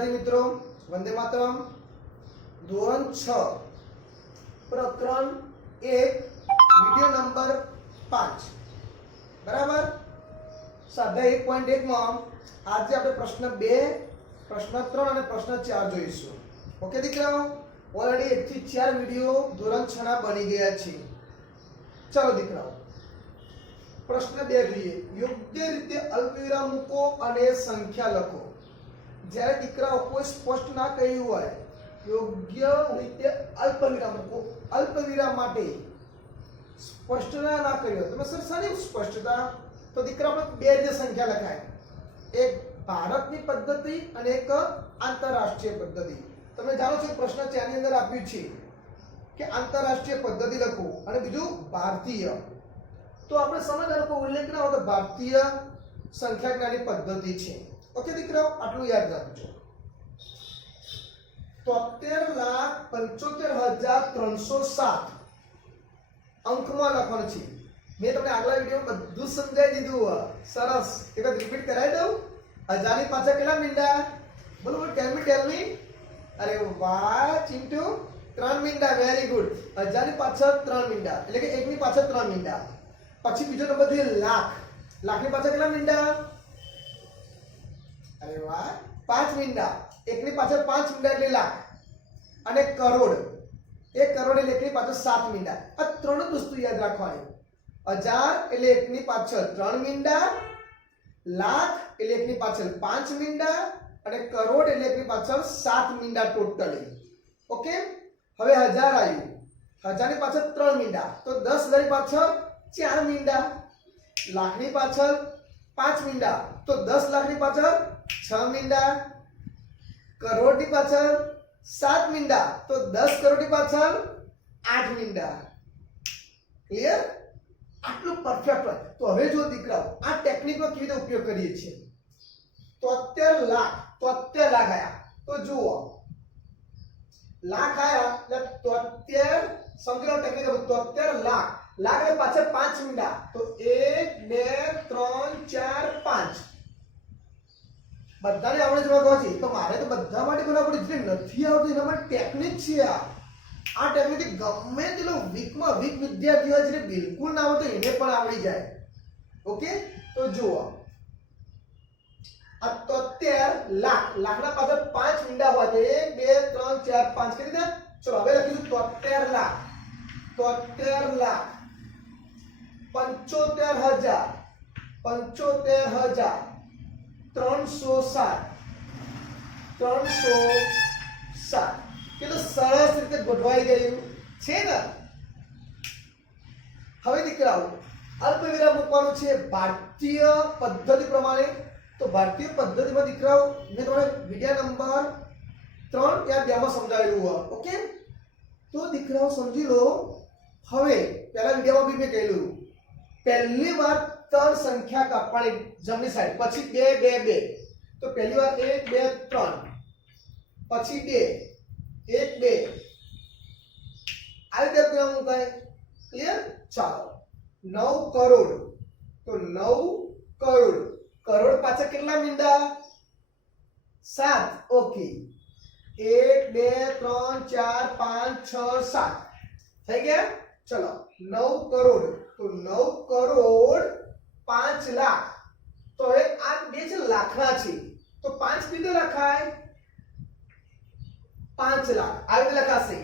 વિદ્યાર્થી મિત્રો, વંદે માતરમ. ધોરણ 6 પ્રકરણ 1 વિડિયો નંબર 5 બરાબર. સ્વાધ્યાય 1.1 માં આજે આપણે પ્રશ્ન 2, પ્રશ્ન 3 અને પ્રશ્ન 4 જોઈશું. ઓકે દીકરાઓ, ઓલરેડી 1 થી 4 વિડિયો ધોરણ 6 ના બની ગયા છે. ચાલો દીકરાઓ, પ્રશ્ન 2 જોઈએ. યોગ્ય રીતે અલ્પવિરામ મૂકો અને સંખ્યા લખો. જ્યારે દીકરાઓ કોઈ સ્પષ્ટ ના કહ્યું હોય, યોગ્ય રીતે અલ્પવિરામ મૂકો. અલ્પવિરામ માટે સ્પષ્ટતા ના કહ્યું તમે સર સારી સ્પષ્ટતા, તો દીકરા આપણે બે રીતે સંખ્યા લખાય, એક ભારતની પદ્ધતિ અને એક આંતરરાષ્ટ્રીય પદ્ધતિ. તમે જાણો છો પ્રશ્ન 4 ની અંદર આપ્યું છે કે આંતરરાષ્ટ્રીય પદ્ધતિ લખો અને બીજું ભારતીય. તો આપણે સમજવાનો કોઈ ઉલ્લેખ ના હોય તો ભારતીય સંખ્યા જ્ઞાનની પદ્ધતિ છે. ઓકે દીકરાઓ, આટલું યાદ રાખજો. 73,75,307 અંકમાં લખવાનું છે. મેં તમને આગલા વિડિયોમાં બધું સમજાવી દીધું. સરસ. એક વખત રિપીટ કરાવી દઉં. 1000 ની પાછળ કેટલા મીંડા? બોલો બોલો, ટેલ મી. અરે વાહ ચિંટુ, 3 મીંડા. Very good. 1000 ની પાછળ 3 મીંડા, એટલે કે 1 ની પાછળ 3 મીંડા. પછી બીજો નંબર જોઈએ લાખ. લાખ ની પાછળ કેટલા મીંડા? અરે વાહ, 5 મીંડા. 1 ની પાછળ 5 મીંડા એટલે લાખ. અને કરોડ, 1 કરોડ એટલે 1 ની પાછળ 7 મીંડા. આ ત્રણ જ વસ્તુ યાદ રાખવાની. 1000 એટલે 1 ની પાછળ 3 મીંડા, લાખ એટલે 1 ની પાછળ 5 મીંડા અને કરોડ એટલે 1 ની પાછળ 7 મીંડા ટોટલી. ઓકે, હવે 1000 આવ્યું. 1000 ની પાછળ 3 મીંડા, તો 10,000 ની પાછળ 4 મીંડા. લાખ ની પાછળ 5 મીંડા, તો 10 લાખ ની પાછળ 6 મીંડા. કરોડ ની પાછળ 7 મીંડા, તો 10 કરોડ ની પાછળ 8 મીંડા. ક્લિયર? આટલું પરફેક્ટ હોય. તો હવે જો દીકરાઓ આ ટેકનિકનો કેવી રીતે ઉપયોગ કરીએ છીએ. 73 લાખ આયા. તો જુઓ, લાખ આયા એટલે 73 સમજો ટેકનિક. 73 લાખ, લાખ એટલે પાછળ 5 મીંડા, તો 1 2 3 4 5. બધાને આવડે જવા કહો છે, તો મારે તો બધા માટે બરાબર જે નથી આવતું એના માટે ટેકનિક છે. આ ટેકનિક ગમે તેટલો વીકમાં વીક વિદ્યાર્થી હોય છે બિલકુલ ના આવડે તો એને પણ આવડી જાય. ઓકે, તો જુઓ આ 73 લાખ, લાખના પાછળ 5 મીંડા હોય તો 1 2 3 4 5 કરી દે. ચલો હવે લખીશું 73 લાખ. 73 લાખ 75,000 307 કેટલું સરસ રીતે ગોઠવાઈ ગયું છે ને. હવે દીકરાઓ અલ્પવિરામ મૂકવાનું છે ભારતીય પદ્ધતિ પ્રમાણે. તો ભારતીય પદ્ધતિમાં દીકરાઓ મેં તમને વિડિયો નંબર 3 યા 2 માં સમજાવેલું હોય. ઓકે, તો દીકરાઓ સમજી લો. હવે પહેલા વિડિયોમાં બી મેં કહેલું, પહેલી વાર 3 સંખ્યા કાપવાની જમણી સાઈડ, પછી 2 2 2. તો પહેલી વાર 1 2 3, પછી 2 1 2. આ રીતે અલ્પવિરામ મુકાય. ક્લિયર? ચાલો 9 કરોડ. તો 9 કરોડ, કરોડ પાછળ કેટલા મીંડા? 7. ઓકે, 1 2 3 4 5 6 7 થઈ ગયા. ચલો 9 કરોડ, તો 9 કરોડ 5 લાખ. તો હવે આ બે છે લાખના છે, તો 5 કીધું લખાય 5 લાખ આવી રીતે લખાશે.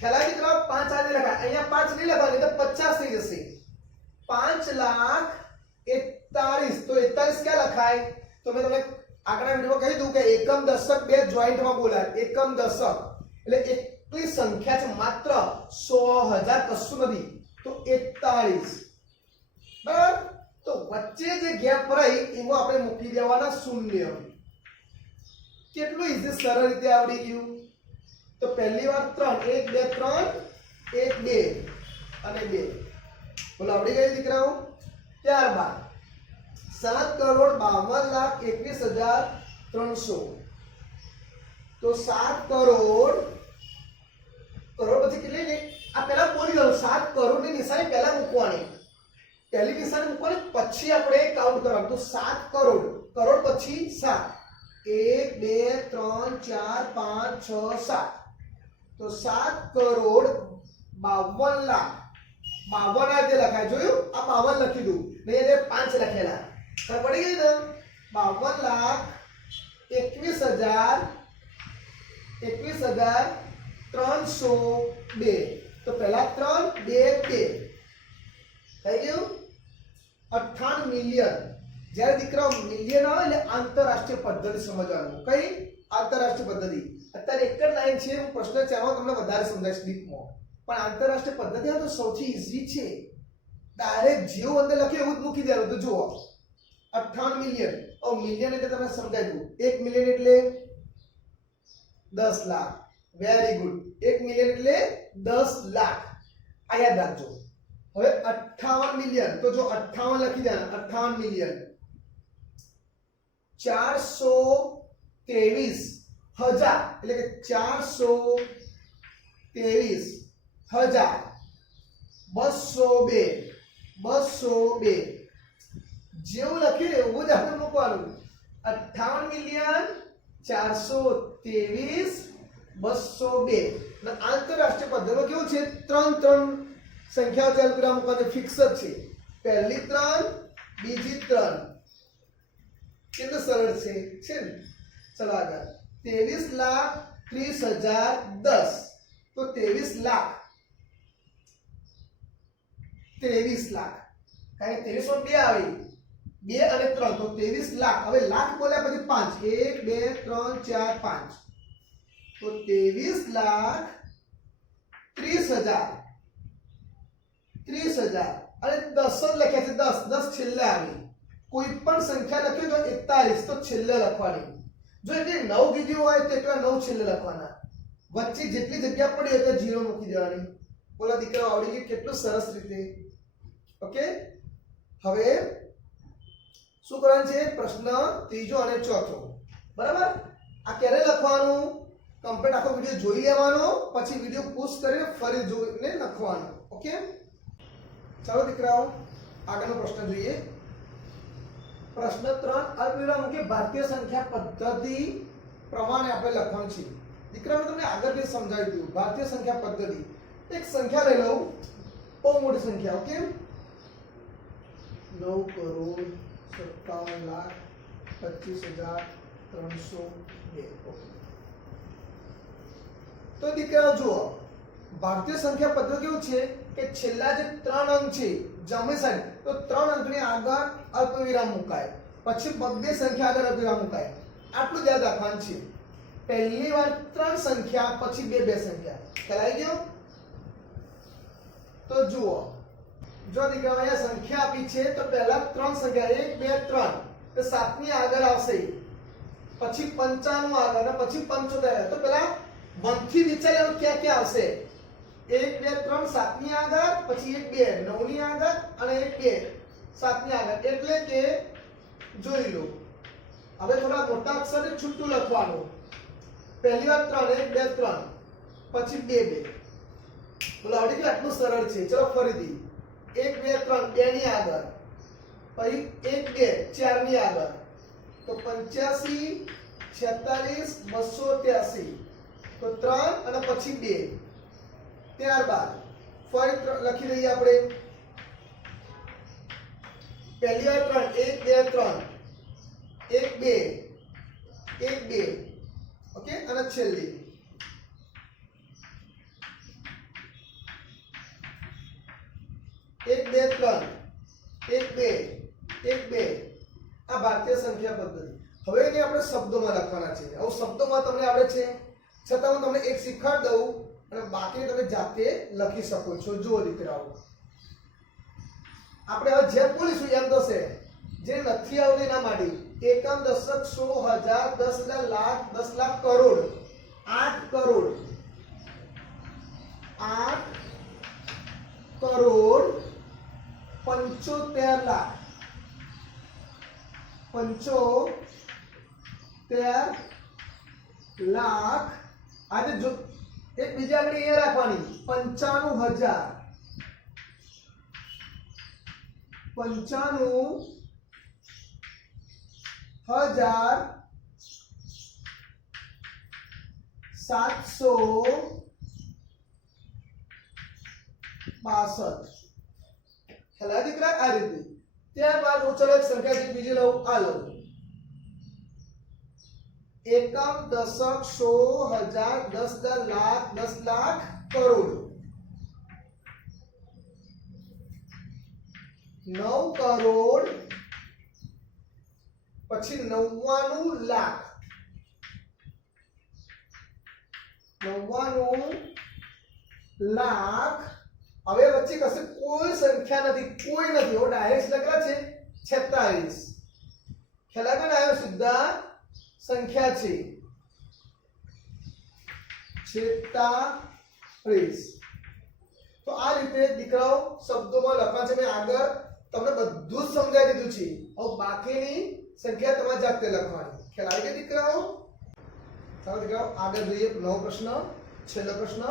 પહેલા દીકરા 5 આવી લખાય, અહીંયા 5 નહીં લખવાનું, તો 50 થઈ જશે. 5,41,000. તો 41 ક્યાં લખાય? તો મેં તમને આગળના વિડિયોમાં કહી દઉં કે એકમ દશક બે જોઈન્ટમાં બોલાય. એકમ દશક એટલે એકલી સંખ્યા છે, માત્ર 100,000 કશું નથી. તો 41 બરાબર. તો વચ્ચે જે ગેપ રહી એમાં આપણે મૂકી દેવાના શૂન્ય. કેટલું ઈઝી, સરળ રીતે આવડી ગયું. તો પહેલી વાર 3 1 2 3 1 2 અને 2. બોલો આવડી ગયું દીકરાઓ. ત્યારબાદ 7,52,21,300. તો 7 કરોડ, કરોડ પછી કેટલી લે? આ પહેલા બોલી ગયો 7 કરોડ ની નિશાની પહેલા મૂકવાની. પહેલી નિશાની મૂકવાની પછી આપણે કાઉન્ટ કરવાનું. તો 7 કરોડ, કરોડ પછી 7 1 2 3 4 5 6 7 તો 7 કરોડ 52 લાખ 52 આ રીતે લખાય જોયું આ 52 લખી દઉં ને એને 5 લખેલા ખબર પડી ગઈ ને 52 લાખ 21,302 તો પહેલા 3 2 2 થઈ ગયું 98 મિલિયન જ્યારે દીકરાઓ મિલિયન આવે એટલે આંતરરાષ્ટ્રીય પદ્ધતિ સમજવાનું કઈ આંતરરાષ્ટ્રીય પદ્ધતિ અત્યારે એક જ લાઈન છે હું પ્રશ્ન ચાહો તમને વધારે સમજાવીશ ડીપમાં પણ આંતરરાષ્ટ્રીય પદ્ધતિ આ તો સૌથી ઈઝી છે ડાયરેક્ટ જેવું અંદર લખ્યું એવું જ મૂકી દેવાનું તો જુઓ 58 મિલિયન મિલિયન એટલે તમને સમજાવી દઉં 1 મિલિયન એટલે 10 લાખ વેરી ગુડ 1 મિલિયન એટલે 10 લાખ આ યાદ રાખજો હવે 58 મિલિયન તો જો 58 લખી દેના 58 મિલિયન 423,000 એટલે કે 423,202 જેવું લખી એવું જ આપણે મૂકવાનું 58 મિલિયન 423,202 અને આંતરરાષ્ટ્રીય પદ્ધતિમાં કેવું છે ત્રણ સંખ્યાઓ ચાલુ કરવા મૂકવાનું ફિક્સ જ છે પહેલી 3 બીજી 3 કેટલું સરળ છે ને ચલો આગળ 23,30,010 તો 23 લાખ કારણ કે 23 માં 2 આવી 2 અને 3 તો 23 લાખ હવે લાખ બોલ્યા પછી 5 1 2 3 4 5 તો 23,30,000 અને 10 જ લખ્યા છે 10 છેલ્લે આવી કોઈ પણ સંખ્યા લખી તો 41 તો છેલ્લે લખવાની જો એટલે 9 કીધું હોય તો એટલા 9 છેલ્લે લખવાના વચ્ચે જેટલી જગ્યા પડી હોય તો 0 મૂકી દેવાની બોલો દીકરાઓ આવડી ગયું કેટલું સરસ રીતે ઓકે હવે શું કરવાનું છે પ્રશ્ન ત્રીજો અને ચોથો બરાબર આ ક્યારે લખવાનું કમ્પ્લીટ આખો વિડિયો જોઈ લેવાનો પછી વિડિયો પોઝ કરીને ફરી જોઈને લખવાનો ઓકે ચાલો દીકરાઓ આગળનો પ્રશ્ન જોઈએ પ્રશ્ન 3 અલ્પવિરામ મૂકી ભારતીય સંખ્યા પદ્ધતિ પ્રમાણે આપણે લખવાનું છે દીકરાઓ તમને આગળ જે સમજાવી દીધું ભારતીય સંખ્યા પદ્ધતિ એક સંખ્યા લઈ લઉં બહુ મોટી સંખ્યા ઓકે 9,57,25,302 ઓકે તો દીકરાઓ જુઓ ભારતીય સંખ્યા પદ્ધતિ કેવું છે કે છેલ્લા જે 3 અંક છે જમણી સાઈડ તો 3 અંકની આગળ અલ્પવિરામ મુકાય પછી બબ્બે સંખ્યા આગળ અલ્પવિરામ મુકાય આટલું યાદ રાખવાનું છે પહેલી વાર 3 સંખ્યા પછી બે સંખ્યા ખ્યાલ આવી ગયો તો જુઓ જો દીકરાઓ અહીંયા સંખ્યા આપી છે તો પહેલા 3 સંખ્યા 1 2 3 તો 7 ની આગળ આવશે પછી 95 આગળ અને પછી 75 તો પહેલા 1 થી વિચારવાનું ક્યાં ક્યાં આવશે 1 2 3 7 ની આગળ પછી 1 2 9 ની આગળ અને 1 2 7 ની આગળ એટલે કે જોઈ લો હવે થોડા મોટા અક્ષરથી છૂટું લખવાનું પહેલી વાર 3 1 2 3 પછી 2 બોલો આવડી ગયું આટલું સરળ છે ચલો ફરીથી 1 2 3 2 ની આગળ પછી 1 2 4 ની આગળ તો 85 46 283 તો 3 અને પછી 2 ત્યારબાદ ફરી લખી દઈએ આપણે પહેલી વાર 3 1 2 3 1 2 ઓકે અને છેલ્લી 1 2 3 1 2 1 2 આ ભારતીય સંખ્યા પદ્ધતિ હવે એને આપણે શબ્દોમાં લખવાના છે આવું શબ્દોમાં તમને આવડે છે છતાં હું તમને એક શીખવાડ દઉં અને બાકી તમે જાતે લખી શકો છો જુઓ દીકરાઓ આપણે હવે જે બોલીશું એમ થશે જે નથી આવડે એના માટે એકમ દશક 100 1000 10,000 લાખ 10 લાખ કરોડ 8 કરોડ 75 લાખ 75 લાખ આજે જો એક બીજા આગળ એ રાખવાની 95,000 95,000 762 ખ્યાલ દીકરા આ રીતે ત્યારબાદ હું ચલો એક સંખ્યા બીજી લઉં આ લઉં એકમ દશક સો હજાર 10 લાખ 10 લાખ કરોડ 9 કરોડ પછી 99 લાખ 99 લાખ હવે વચ્ચે કશે કોઈ સંખ્યા નથી કોઈ નથી ઓ ડાયરેક્ટ લખેલા છે 46 ખ્યાલ આવ્યો સીધા સંખ્યા છે 46 તો આ રીતે દીકરાઓ શબ્દોમાં લખવા છે મેં આગળ તમને બધું જ સમજાવી દીધું છે હવે બાકીની સંખ્યા તમારે જાતે લખવાની ખ્યાલ આવી ગયો દીકરાઓ ચાલો દીકરાઓ આગળ જોઈએ નવો પ્રશ્ન છેલ્લો પ્રશ્ન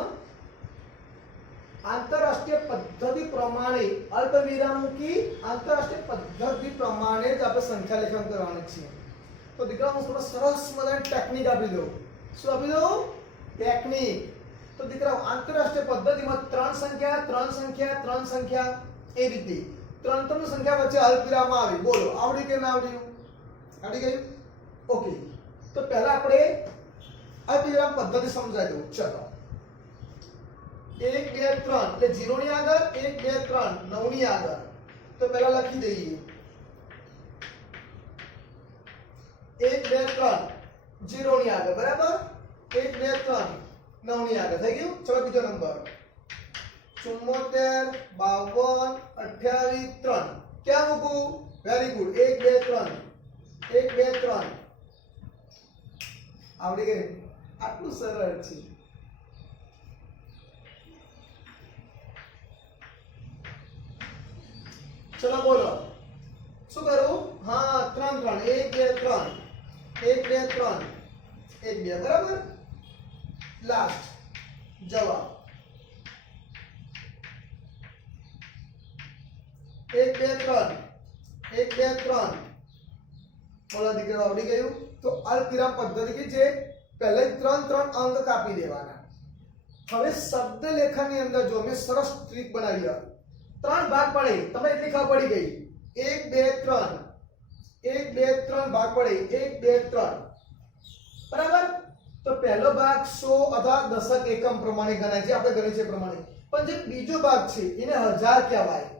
આંતરરાષ્ટ્રીય પદ્ધતિ પ્રમાણે અલ્પવિરામ મૂકી આંતરરાષ્ટ્રીય પદ્ધતિ પ્રમાણે જ આપણે સંખ્યા લેખન કરવાની છે તો દીકરાઓ હું તમને સરસ મજાની ટેકનિક આપી દઉં શું આપી દઉં ટેકનિક તો દીકરાઓ આંતરરાષ્ટ્રીય પદ્ધતિમાં ત્રણ સંખ્યા એ રીતે ત્રણ સંખ્યા વચ્ચે અલ્પવિરામ આવી બોલો આવડી કે ના આવડ્યું આવડી ગયું ઓકે તો પહેલા આપણે અલ્પવિરામ પદ્ધતિ સમજાવી દઉં ચલો 1 2 3 એટલે 0 ની આગળ 1 2 3 9 ની આગળ તો પહેલા લખી દઈએ 1 2 3 0 ની આગળ બરાબર 1 2 3 9 ની આગળ થઈ ગયું ચલો બીજો નંબર 74 52 28 3 ક્યાં મૂકું વેરી ગુડ 1 2 3 1 2 3 આવડી ગયું આટલું સરળ છે चलो बोलो શું કરું હા 3 3 1 2 3 1 2 3 1 2 બરાબર લાસ્ટ જવાબ 1 2 3 1 2 3 બોલો દીકરા આવડી ગયું તો અલ્પવિરામ પદ્ધતિ કે જે પહેલે 3 અંક કાપી દેવાના હવે શબ્દ લેખનની અંદર જો મેં સરસ ટ્રીક બનાવી ત્રણ ભાગ પડે તમને એટલી ખબર પડી ગઈ 1 2 3 ભાગ પડે 1 2 3 બરાબર તો પહેલો ભાગ 100 અથવા દશક એકમ પ્રમાણે ગણાય છે આપણે ગણી છે પ્રમાણે પણ જે બીજો ભાગ છે એને હજાર કહેવાય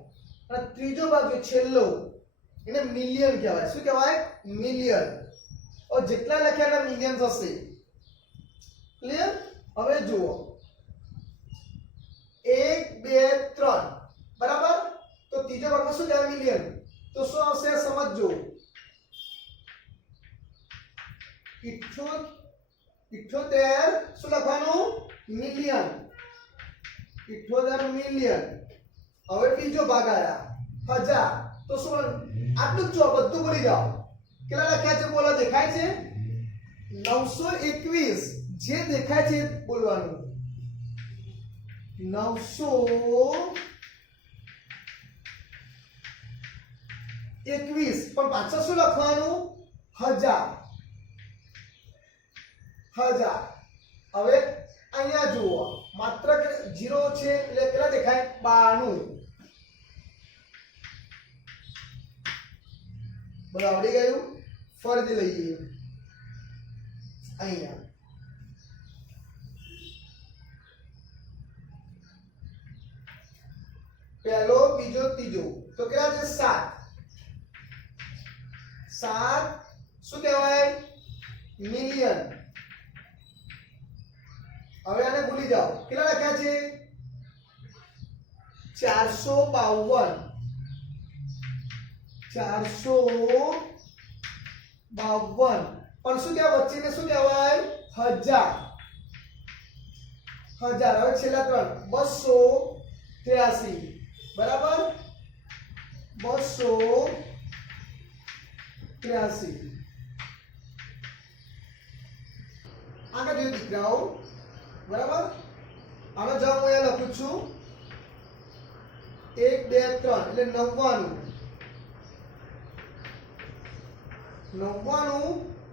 અને ત્રીજો ભાગ જે છેલ્લો એને મિલિયન કહેવાય શું કહેવાય મિલિયન और જેટલા લખ્યાના મિલિયન્સ હશે ક્લિયર હવે જુઓ 1 2 3 બરાબર તો ત્રીજો ભાગમાં શું કહેવાય મિલિયન તો શું આવશે સમજજો 78 શું લખવાનું મિલિયન 78 મિલિયન હવે બીજો ભાગ આયા 1000 તો શું આટલું જ જો બધું ભૂલી જાઓ કેટલા લખ્યા છે બોલો દેખાય છે 921 જે દેખાય છે બોલવાનું 921 પણ પાછળ શું લખવાનું 1000 હવે અહીંયા જુઓ માત્ર 0 છે એટલે કેટલા દેખાય 92 બધું આવડી ગયું ફરીથી લઈએ અહીંયા પહેલો બીજો ત્રીજો તો કેટલા છે 7 શું કહેવાય મિલિયન હવે આને ભૂલી જાઓ કેટલા લખ્યા છે 452 પણ શું કહેવાય વચ્ચેને શું કહેવાય 1000 હવે છેલ્લા ત્રણ 283 બરાબર 283 આગળ જોઈએ દીકરાઓ બરાબર આનો જવાબ હું અહીંયા લખું છું 1 2 3 એટલે 99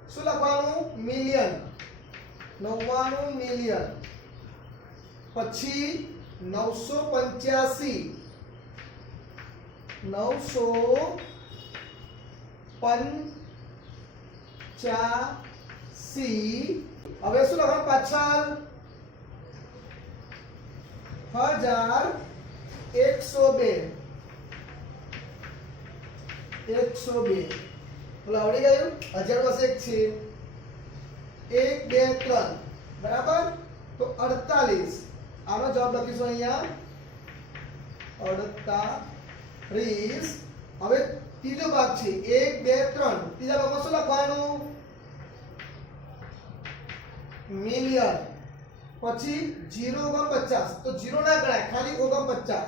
શું લખવાનું મિલિયન 99 મિલિયન, પછી 985 હવે શું લખવાનું પાછળ 1102 બોલો આવડી ગયું 1000 પાસે એક છે 1 2 3 બરાબર તો 48 આનો જવાબ લખીશું અહીંયા 48 હવે ત્રીજો ભાગ છે 1 2 3 ત્રીજા ભાગમાં શું લખવાનું મિલિયન પછી 0 49 તો 0 ના ગણાય ખાલી 49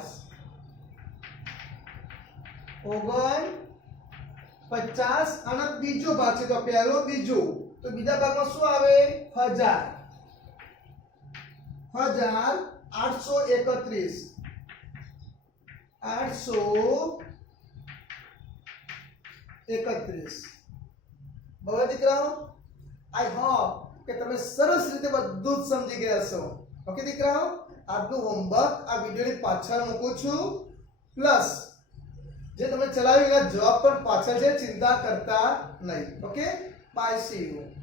આનો બીજો ભાગ છે તો પહેલો બીજો તો બીજા ભાગમાં શું આવે 831 બરાબર દીકરાઓ આઈ હોપ કે તમે સરસ રીતે બધું જ સમજી ગયા છો ઓકે દીકરાઓ આજનું હોમવર્ક આ વિડિયોની પાછળ મૂકું છું પ્લસ જે તમે ચલાવી ગયા જવાબ પણ પાછળ છે ચિંતા કરતા નહીં ઓકે બાય સી યુ